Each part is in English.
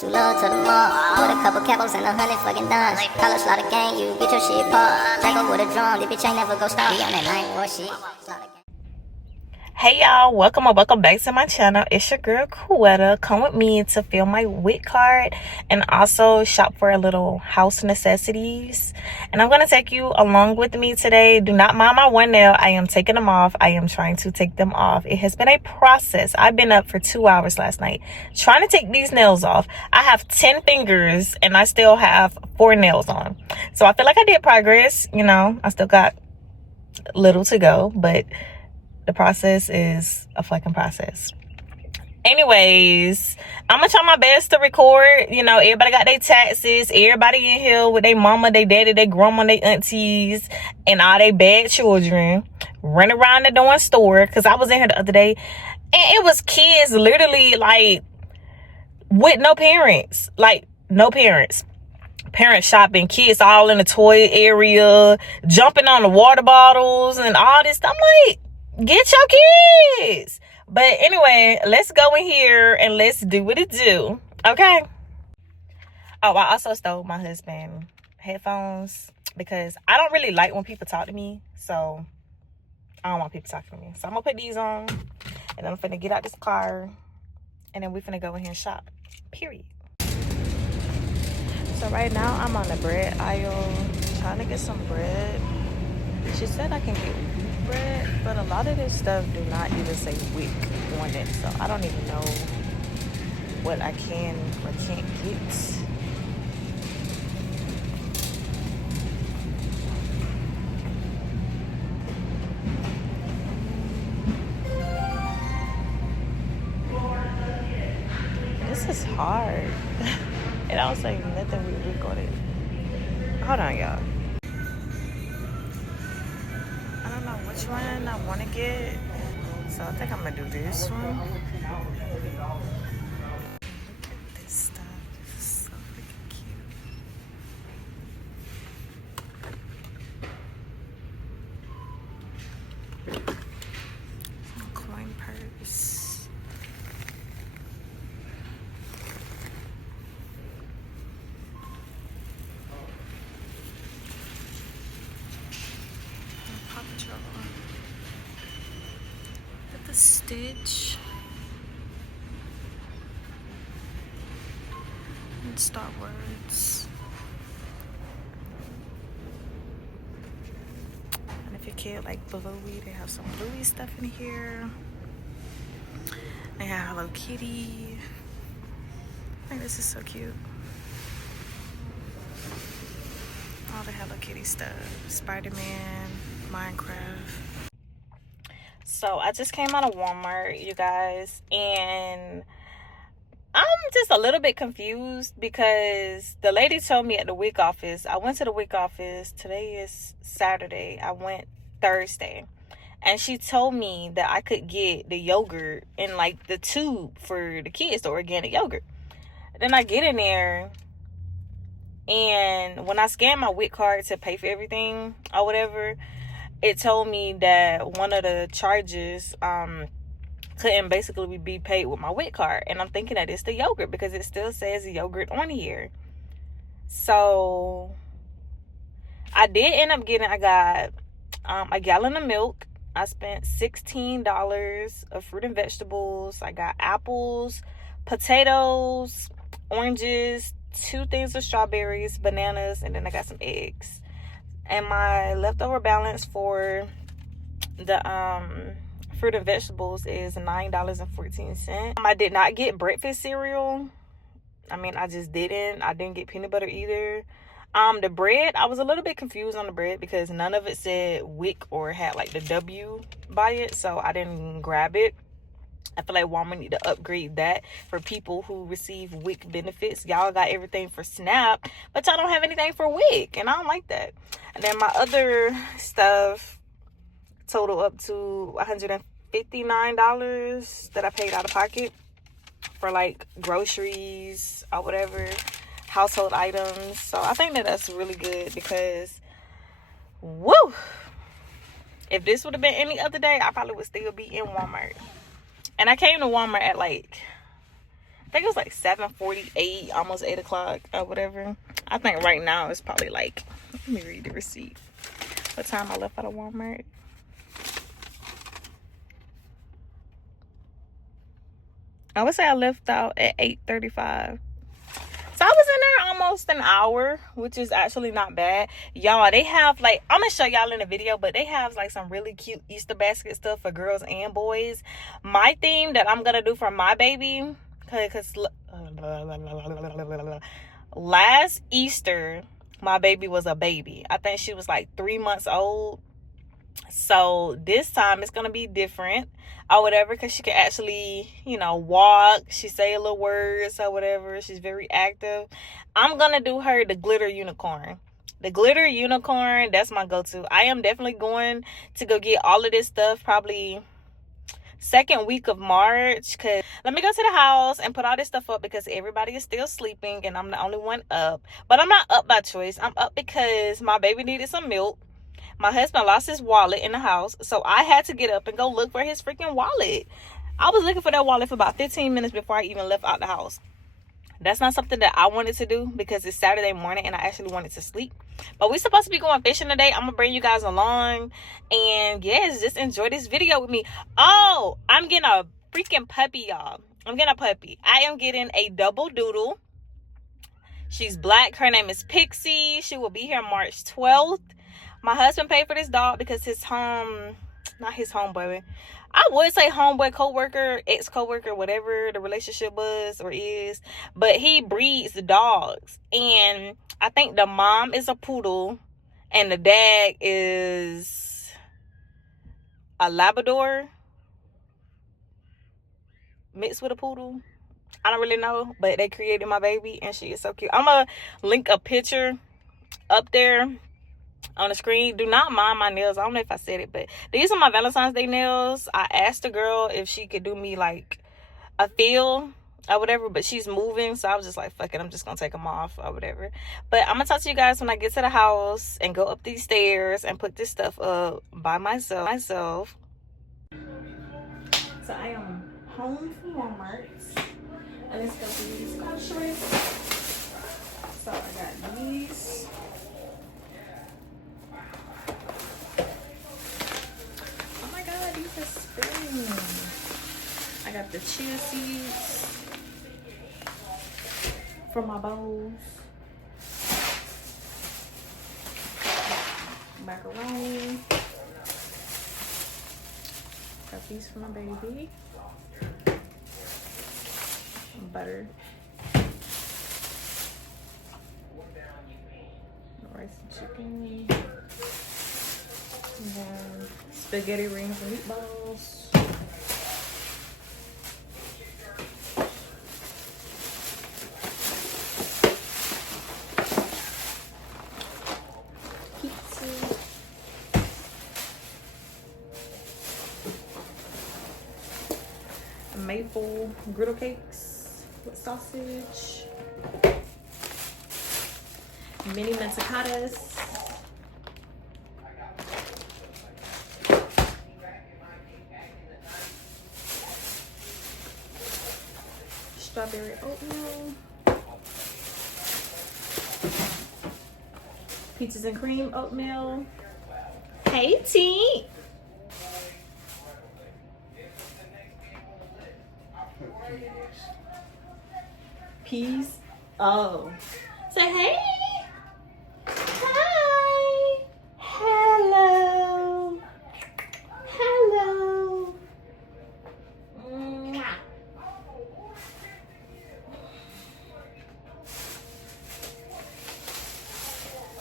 Too low to the mall. With a couple capos and 100 fucking dimes. Color slaughter gang, you get your shit popped. Take up with a drum, this bitch ain't never go stop. Be on that 9-4 shit. Hey y'all, welcome or welcome back to my channel. It's your girl Cuetta. Come with me to fill my WIC card and also shop for a little house necessities. And I'm going to take you along with me today. Do not mind my one nail. I am taking them off. I am trying to take them off. It has been a process. I've been up for 2 hours last night trying to take these nails off. I have 10 fingers and I still have 4 nails on. So I feel like I did progress. You know, I still got little to go, but the process is a fucking process. Anyways, I'm gonna try my best to record. You know, everybody got their taxes. Everybody in here with their mama, their daddy, their grandma, their aunties, and all their bad children running around the door store. Because I was in here the other day, and it was kids literally like with no parents. Like, no parents. Parents shopping, kids all in the toy area, jumping on the water bottles and all this. I'm like, get your kids. But anyway, let's go in here and let's do what it do. Okay. Oh, I also stole my husband headphones because I don't really like when people talk to me. So I don't want people talking to me. So I'm gonna put these on and I'm finna get out this car and then we finna go in here and shop. Period. So right now I'm on the bread aisle trying to get some bread. She said I can get wheat bread, but a lot of this stuff do not even say WIC on it, so I don't even know what I can or can't get. This is hard. It don't say nothing with WIC on it. Hold on, y'all. Which one I want to get, so I think I'm gonna do this one. Look at this stuff, it's so freaking cute. Some coin purse. Paw Patrol. The Stitch and Star Wars. And if your kid like Bluey, they have some Bluey stuff in here. They have Hello Kitty. I think this is so cute. All the Hello Kitty stuff. Spider-Man, Minecraft. So I just came out of Walmart, you guys, and I'm just a little bit confused because the lady told me at the WIC office, I went to the WIC office, today is Saturday, I went Thursday, and she told me that I could get the yogurt in like the tube for the kids, the organic yogurt. Then I get in there, and when I scan my WIC card to pay for everything or whatever, it told me that one of the charges couldn't basically be paid with my WIC card. And I'm thinking that it's the yogurt because it still says yogurt on here. So I did end up getting, I got a gallon of milk. I spent $16 of fruit and vegetables. I got apples, potatoes, oranges, 2 things of strawberries, bananas, and then I got some eggs. And my leftover balance for the fruit and vegetables is $9.14. I did not get breakfast cereal. I mean, I just didn't. I didn't get peanut butter either. The bread, I was a little bit confused on the bread because none of it said WIC or had like the W by it, so I didn't grab it. I feel like Walmart need to upgrade that for people who receive WIC benefits. Y'all got everything for SNAP, but y'all don't have anything for WIC, and I don't like that. And then my other stuff total up to $159 that I paid out of pocket for like groceries or whatever, household items. So I think that that's really good because, woo! If this would have been any other day, I probably would still be in Walmart. And I came to Walmart at like I think it was like 7:48, almost 8 o'clock or whatever. I think right now it's probably like, let me read the receipt. What time I left out of Walmart? I would say I left out at 8:35. So I was in there almost an hour, which is actually not bad. Y'all, they have like, I'm gonna show y'all in the video, but they have like some really cute Easter basket stuff for girls and boys. My theme that I'm gonna do for my baby, because last Easter, my baby was a baby. I think she was like 3 months old. So this time it's gonna be different or whatever, because she can actually, you know, walk. She say a little words or whatever. She's very active. I'm gonna do her the glitter unicorn. The glitter unicorn, that's my go-to. I am definitely going to go get all of this stuff probably second week of March, because let me go to the house and put all this stuff up because everybody is still sleeping and I'm the only one up. But I'm not up by choice. I'm up because my baby needed some milk. My husband lost his wallet in the house, so I had to get up and go look for his freaking wallet. I was looking for that wallet for about 15 minutes before I even left out the house. That's not something that I wanted to do because it's Saturday morning and I actually wanted to sleep. But we're supposed to be going fishing today. I'm going to bring you guys along. And yes, just enjoy this video with me. Oh, I'm getting a freaking puppy, y'all. I'm getting a puppy. I am getting a double doodle. She's black. Her name is Pixie. She will be here March 12th. My husband paid for this dog because his not his homeboy, I would say homeboy, co-worker, ex-co-worker, whatever the relationship was or is, but he breeds dogs. And I think the mom is a poodle and the dad is a Labrador mixed with a poodle. I don't really know, but they created my baby and she is so cute. I'm gonna link a picture up there on the screen. Do not mind my nails. I don't know if I said it, but these are my Valentine's Day nails. I asked the girl if she could do me like a feel or whatever, but she's moving, so I was just like, fuck it, I'm just gonna take them off or whatever. But I'm gonna talk to you guys when I get to the house and go up these stairs and put this stuff up by myself. So I am home from Walmart and let's go through these groceries. So I got these. These are spinning. I got the chia seeds for my bowls. Macaroni. Got these for my baby. Butter. Rice and chicken. And then spaghetti rings and meatballs. Pizza. Maple griddle cakes with sausage. Mini mensacadas. Strawberry oatmeal, peaches and cream oatmeal. Hey T. Peas. Oh. Say hey. Hi. Hello. Hello. Mwah.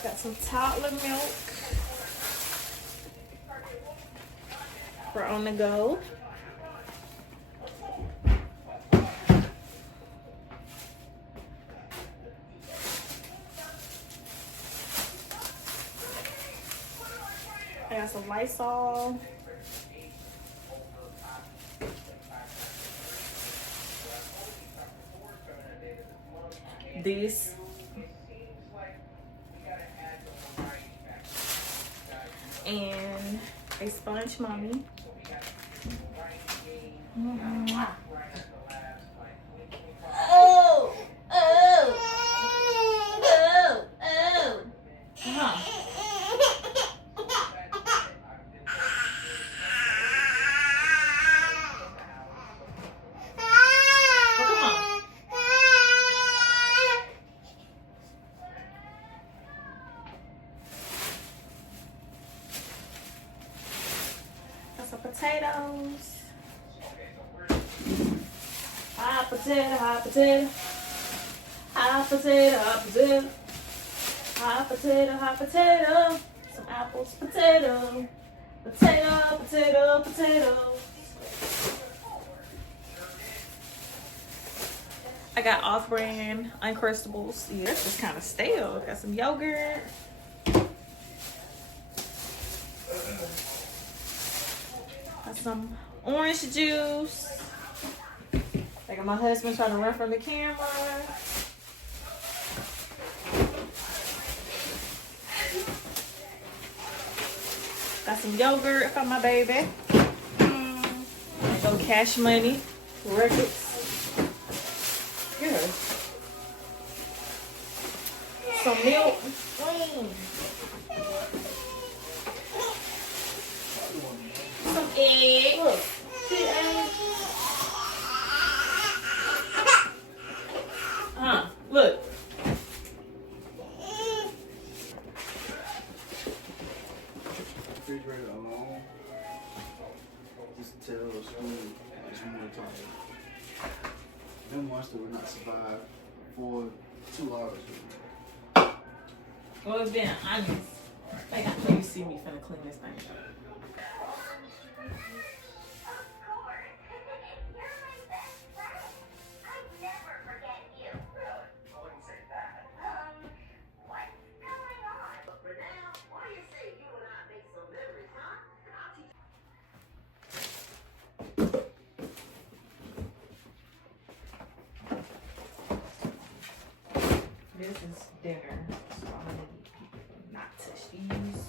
Got some toddler milk for on the go. I got some Lysol. This and a sponge mommy. potatoes. Hot potato, hot potato. Hot potato, hot potato. Hot potato, hot potato. Some apples, potato. Potato, potato, potato. I got off-brand Uncrustables. Yeah, that's just kind of stale. Got some yogurt. Got some orange juice. I got my husband trying to run from the camera. Got some yogurt for my baby. Go Cash Money Records. Good. Some milk. Some egg. Look. Look. Refrigerator alone. Just tell the school that you want to talk. Them monster would not survive for 2 hours. Well, it's being honest. Like, I know you see me finna clean this thing up. This is dinner, so I'm gonna need people to not touch these.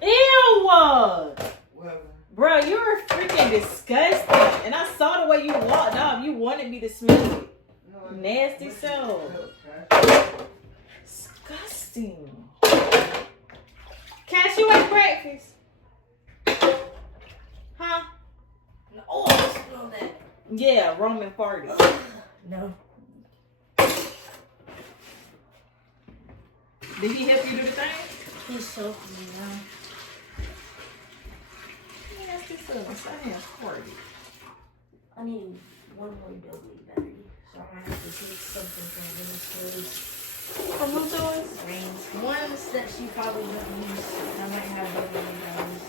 Ew! Whatever. Bro, you're freaking disgusting. And I saw the way you walked off. You wanted me to smell it. Nasty soul. Disgusting. Cash, you ate breakfast? Huh? No, I smell that. Yeah, Roman party. No. Did he help you do the thing? He's choking me now. Nasty soul. I have party. I need one more double battery, so I'm gonna have to take something from the stores. From who doors? Rings. Ones that she probably doesn't use. I might have double batteries.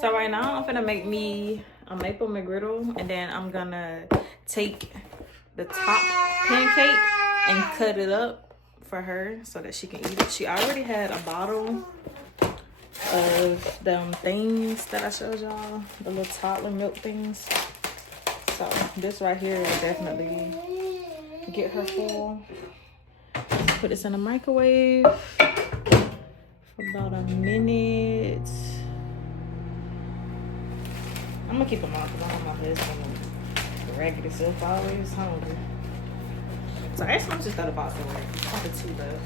So right now I'm gonna make me a maple McGriddle, and then I'm gonna take the top pancake and cut it up for her so that she can eat it. She already had a bottle of them things that I showed y'all, the little toddler milk things. So this right here will definitely get her full. Put this in the microwave for about a minute. I'm gonna keep them on because I don't want my husband and raggedy self always hungry. So actually, I'm just got a box of work. I have 2 left.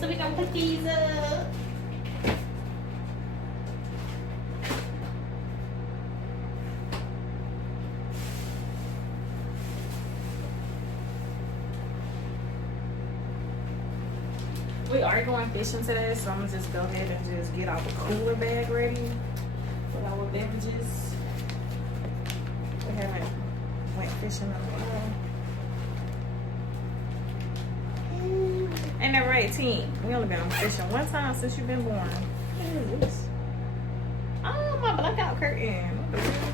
So we gonna put these up. We we are going fishing today, so I'm gonna just go ahead and just get our cooler bag ready with our beverages. We haven't went fishing in a while. Ain't that right, team? We only been fishing one time since you've been born. What is this? Oh, my blackout curtain. What the hell?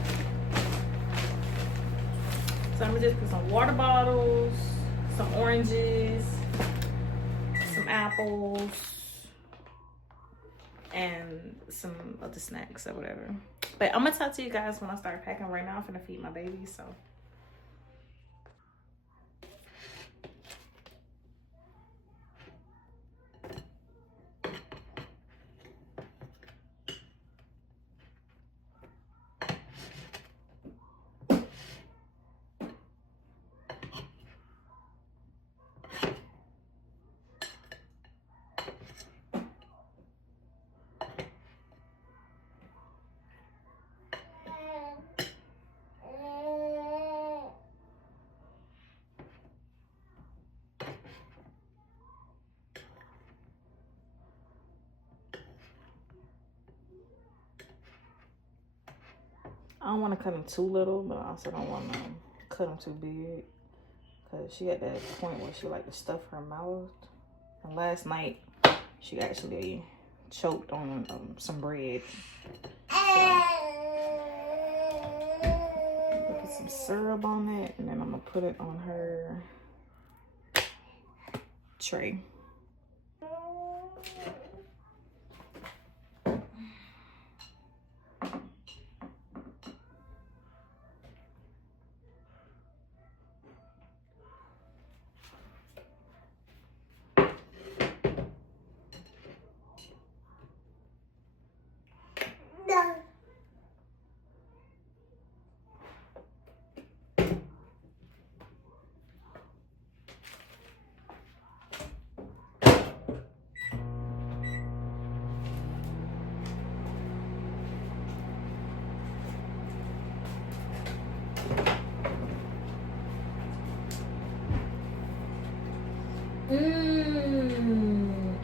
So I'm gonna just put some water bottles, some oranges, some apples, and some other snacks or whatever. But I'm gonna talk to you guys when I start packing. Right now I'm gonna feed my baby, so. I don't want to cut them too little, but I also don't want to cut them too big. Because she at that point where she like to stuff her mouth. And last night, she actually choked on some bread. So, put some syrup on it, and then I'm going to put it on her tray.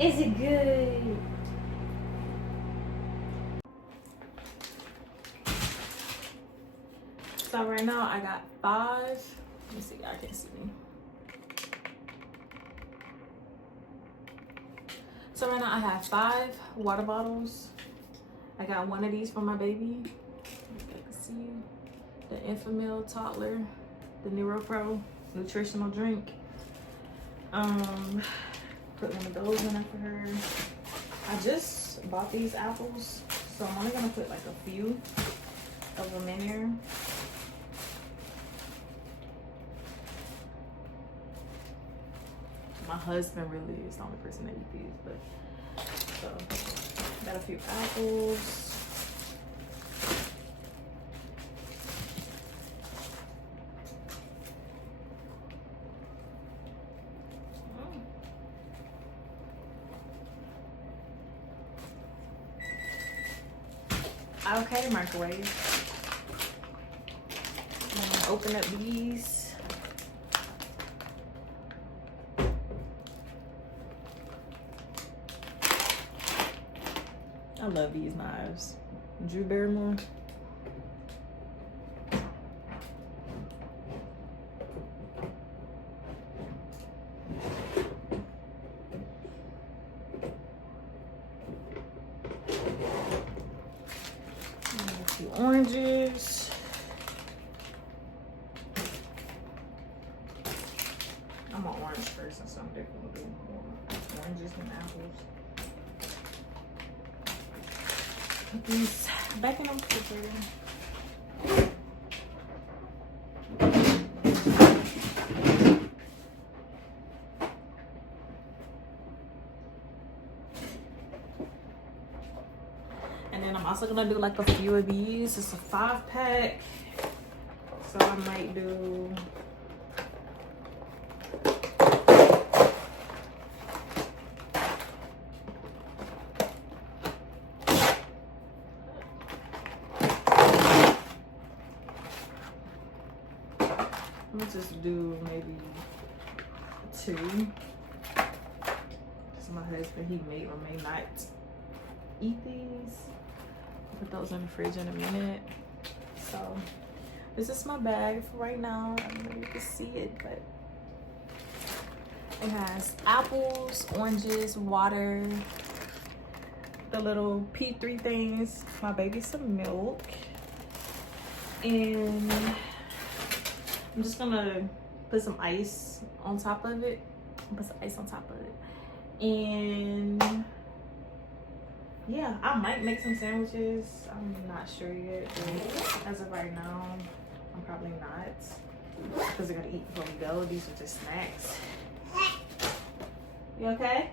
Is it good? So right now I got 5. Let me see, y'all can't see me. So right now I have 5 water bottles. I got one of these for my baby. You can see the Infamil toddler, the NeuroPro nutritional drink. Put one of those in there for her. I just bought these apples, so I'm only gonna put like a few of them in there. My husband really is the only person that eats these, but so got a few apples. Okay, microwave. I'm gonna open up these. I love these knives. Drew Barrymore. Oranges. I'm an orange person, so I'm definitely doing oranges and apples. Put these back in the refrigerator. I'm also gonna do like a few of these. It's a 5-pack, so I might do I'm gonna just do maybe 2. because my husband, he may or may not eat these. I'll put those in the fridge in a minute. So this is my bag for right now. I don't know if you can see it, but it has apples, oranges, water, the little P3 things, my baby some milk, and I'm just gonna put some ice on top of it. Put some ice on top of it. And yeah, I might make some sandwiches. I'm not sure yet, but as of right now, I'm probably not. Because I gotta eat before we go. These are just snacks. You okay?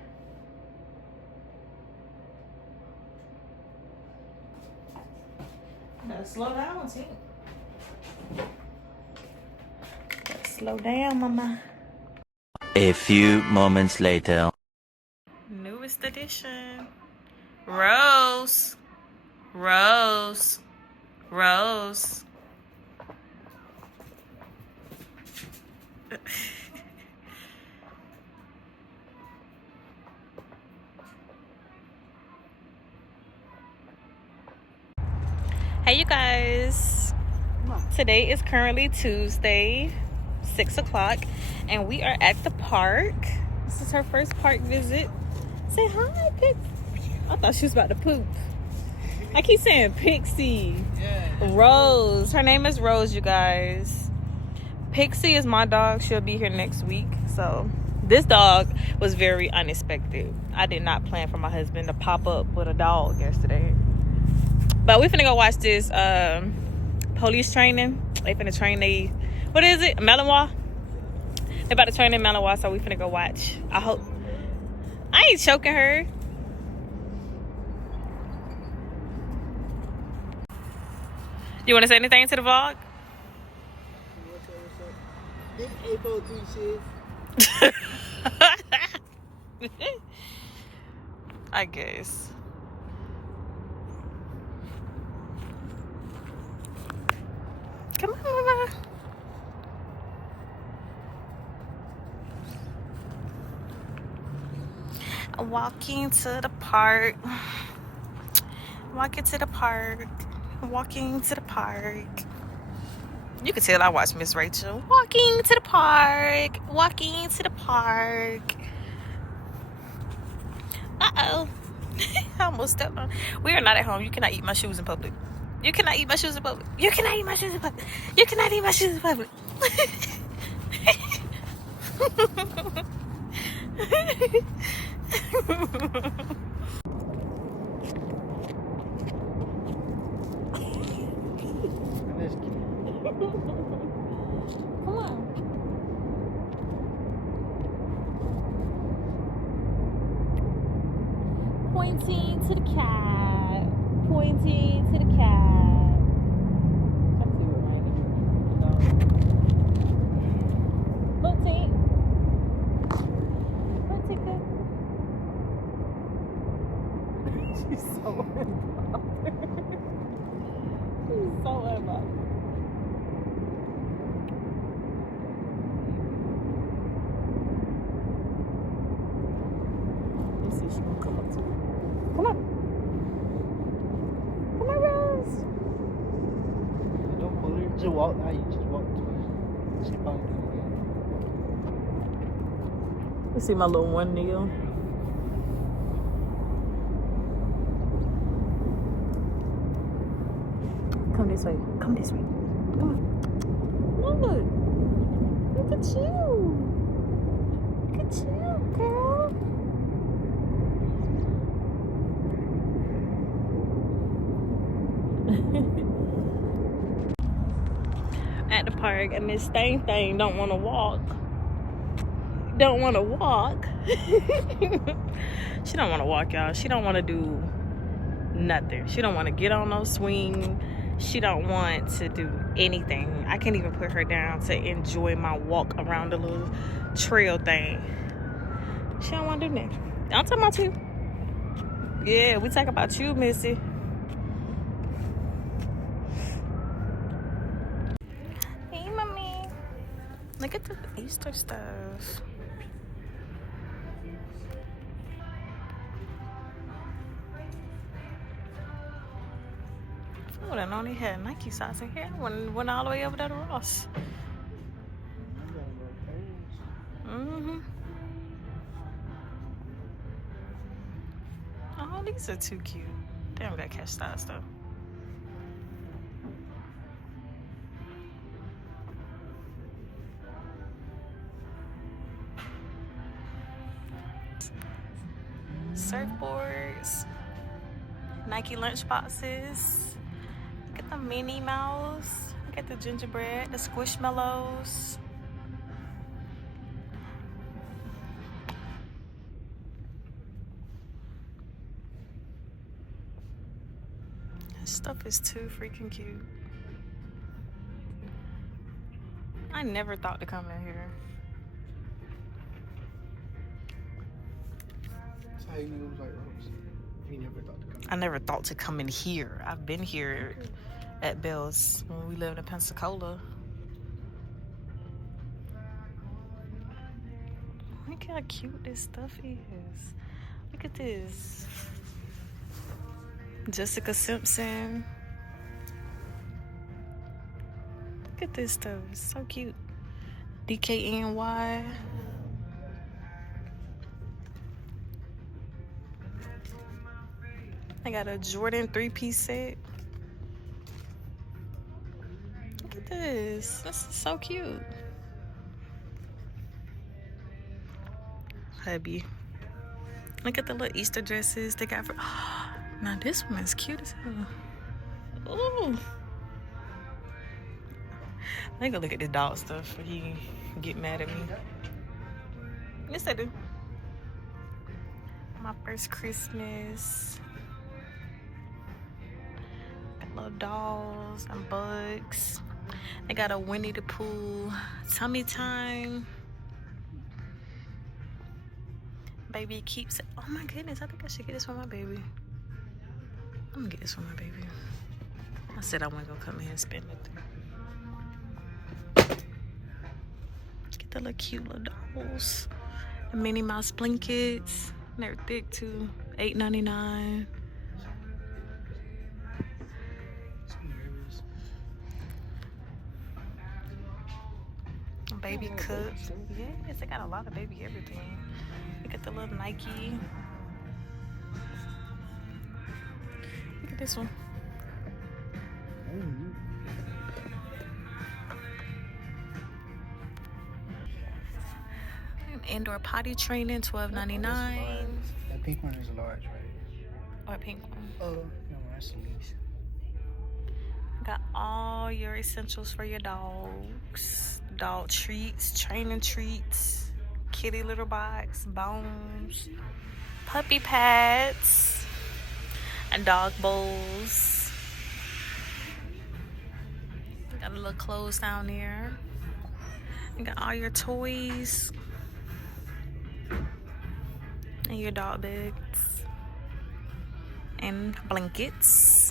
Gotta slow down, T. Gotta slow down, mama. A few moments later. Newest edition. Rose. Rose. Rose. Hey you guys, today is currently Tuesday, 6 o'clock, and we are at the park. This is her first park visit. Say hi, Pixie. I thought she was about to poop. I keep saying Pixie. Rose, her name is Rose, you guys. Pixie is my dog. She'll be here next week. So this dog was very unexpected. I did not plan for my husband to pop up with a dog yesterday. But we finna go watch this police training. They finna train what is it? Malinois? They about to train in Malinois, so we finna go watch. I hope. I ain't choking her. You wanna say anything to the vlog? Big 843 shit. I guess. Come on, mama. Walking to the park. Walking to the park. Walking to the park. You can tell I watch Miss Rachel. Walking to the park. Walking to the park. Uh-oh. I almost stepped on. We are not at home. You cannot eat my shoes in public. You cannot eat my shoes in public. You cannot eat my shoes in public. You cannot eat my shoes in public. Come on. Pointing to the cat. Pointing to the cat. Look, Tink. Look, Tika. She's so unbothered. She's so unbothered. Let's see if she gonna come up to me. Come on. Come on, Rose. Don't pull her. Just walk. Now you just walk to her. She probably do it. You see my little one nail? Come this way. Come this way. Come on. Look. Look at you. Look at you, girl. At the park, and Miss Thing don't want to walk. Don't want to walk. She don't want to walk, y'all. She don't want to do nothing. She don't want to get on no swing. She don't want to do anything. I can't even put her down to enjoy my walk around the little trail thing. She don't want to do nothing. I'm talking about you. Yeah, we talk about you, Missy. Hey, mommy. Look at the Easter stuff. would have known he had Nike socks in here. I went all the way over there to Ross. Mm-hmm. Oh, these are too cute. They don't got catch styles though. Surfboards, Nike lunch boxes. Look at the Minnie Mouse. Look at the gingerbread, the Squishmallows. This stuff is too freaking cute. I never thought to come in here. That's how you knew it was like Rose. You never thought to come. I never thought to come in here. I've been here at Bell's when we lived in Pensacola. Look how cute this stuff is. Look at this. Jessica Simpson. Look at this stuff. It's so cute. DKNY. I got a Jordan 3-piece set. Look at this. This is so cute. Hubby. Look at the little Easter dresses they got for. Now this one is cute as hell. Ooh. Let me go look at the dog stuff before he get mad at me. Yes, I do. My first Christmas. Got little dolls and bugs. They got a Winnie the Pooh tummy time. Baby keeps it. Oh my goodness, I think I should get this for my baby. I'm gonna get this for my baby. I said I wasn't gonna come here and spend it. Get the little cute little dolls. The Minnie Mouse blankets. They're thick too. $8.99. Baby cups. Yes, they got a lot of baby everything. Look at the little Nike. Look at this one. Indoor potty training, $12.99. That pink one is large, right? Or pink one. Oh, no, that's the least. Got all your essentials for your dogs. Dog treats, training treats, kitty litter box, bones, puppy pads, and dog bowls. Got a little clothes down there. You got all your toys and your dog beds and blankets.